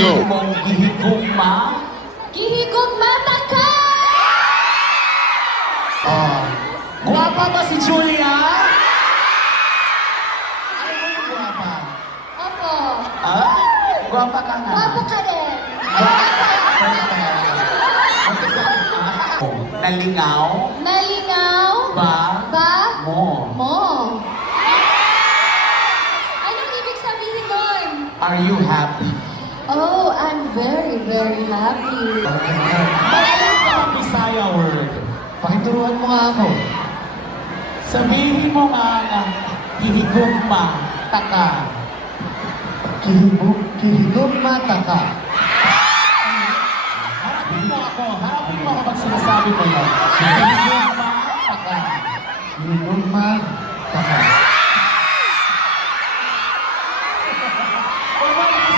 go. Mong gihigugma. Gihigugmata ka! Guwapa ba si Julia? Ay, mo guwapa. Opo. Ah? Guwapa ka nga. Guwapo ka din. Nalingaw Nalingaw. ba Ba? mo? Mo. Anong ibig sabihin nun? Are you happy? Oh, I'm very, very happy. Malalim ka ang Bisaya word. Pakituruan mo nga ako. Sabihin mo nga na gihigugma taka. Gihigugma ka. Harapin mo ako. Harapin mo ako pag sinasabi mo yun. Gihigugma taka. Gihigugma ka.